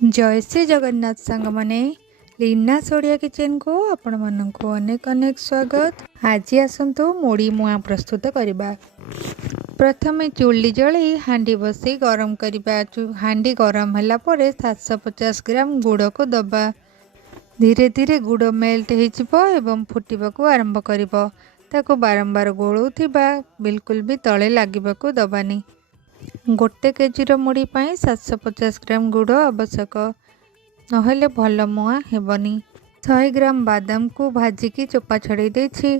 जय श्री जगन्नाथ सांग माने लीना सोडिया किचन को आपण मानक अनेक अनेक स्वागत। आज आसतु मुड़ी मुआ प्रस्तुत करवा। प्रथमे चुली जलई हांडी बसई गरम करवा। हांडी गरम होला परे 750 ग्राम गुड़ को दबा। धीरे धीरे गुड़ मेल्ट एवं फुटवा को आरंभ करिबो। ताको बारंबार गोलुथिबा, बिल्कुल भी तले लागिबाकू दबानी। गोटे केजीर मुड़ी पाई 750 ग्राम गुड़ आवश्यक, नहेले भल मुआ हेबनी। 100 ग्राम बादाम को भाजिकी चोपा छड़े देछि।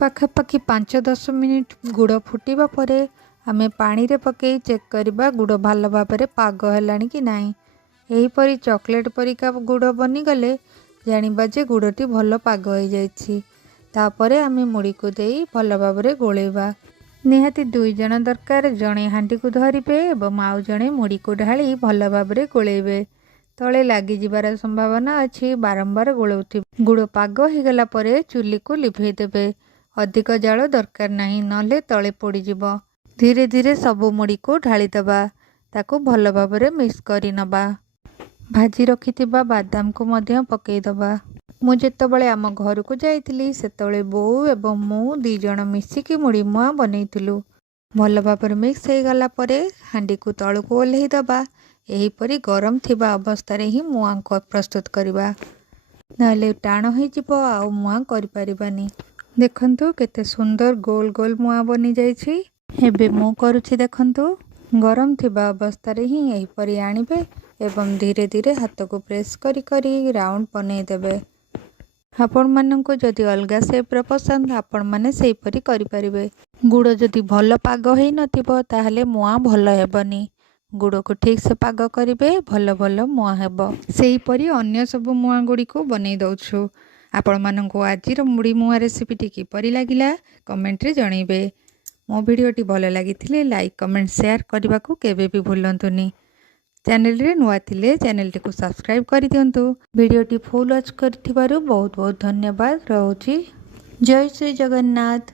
पाखापाखि 5-10 मिनिट गुड़ फुटिबा परे आमे पानी रे पकई चेक करबा गुड़ भल भाबरे पाग हेलानी कि नाही। एहीपरि चॉकलेट परिका गुड़ बनी गले जानिबा जे गुड़टी भल पाग हो जाइछि। तापरे आमे मुड़ी को देई भल भाबरे गोलेबा। निहाती 2 जण दरकार। जणे हांडी को धरिबे एवं आउ जणे मुड़ी को ढाली भल भाबरे गोलेबे। तले लागी जिबार संभावना अछि। बारंबार गोलौथिबे। गुड़ पाग हो गला परे चुली को लिभेई देबे। अधिक जाल दरकार नाही, नले तले पोड़ी जिवो। धीरे धीरे सबु मुड़ी को ढाली दबा। ताको भल भाबरे मिक्स करि नबा। भाजी रखिथिबा बादाम को मध्य पकई दबा। मु जेतबळे आम घर को जाइतिली सेतबळे बोउ एवं मु 2 जण मिसिकी मुड़ी मुआ बनैतिलु। भल भाबरे मिक्स हो गला परे हांडी को तळु को ओल्हेई दबा। एहीपरि गरम थिबा अवस्था रे ही मुआ को प्रस्तुत करबा, नले टाण होई जिवो आ मुआ करि परिबानी। देखंतु केते सुंदर गोल गोल मुआ बनी जाइछि। हेबे मु करूछि देखंतु। गरम थिबा अवस्था रे ही एहीपरि आनिबे एवं धीरे धीरे हाथ को प्रेस करी करी राउंड बनै देबे। आपण माननको जदि अलगा शेप रे पसंद आपण माने सेही परि करि परिबे। गुड़ जदि भल पाग हेई नथिबो ताहले मुआ भल हेबनी। गुड़ को ठीक से पाग करिबे, भल भल मुआ हेबो। सेही परि अन्य सब मुआ गुडी को बनै दउछु। आपण माननको आजिर मुड़ी मुआ रेसिपीटी किपरि लागिला कमेंट रे जणैबे। मो भिडियोटी भल लागिथिले लाइक कमेंट शेयर करबा को केबे भी भूलंतुनी। चैनल रे नुआ थिले चैनल टी को सब्सक्राइब कर दियंतु। भिडियोटी फुल वॉच करथिबारु बहुत बहुत धन्यवाद। रहउची। जय श्री जगन्नाथ।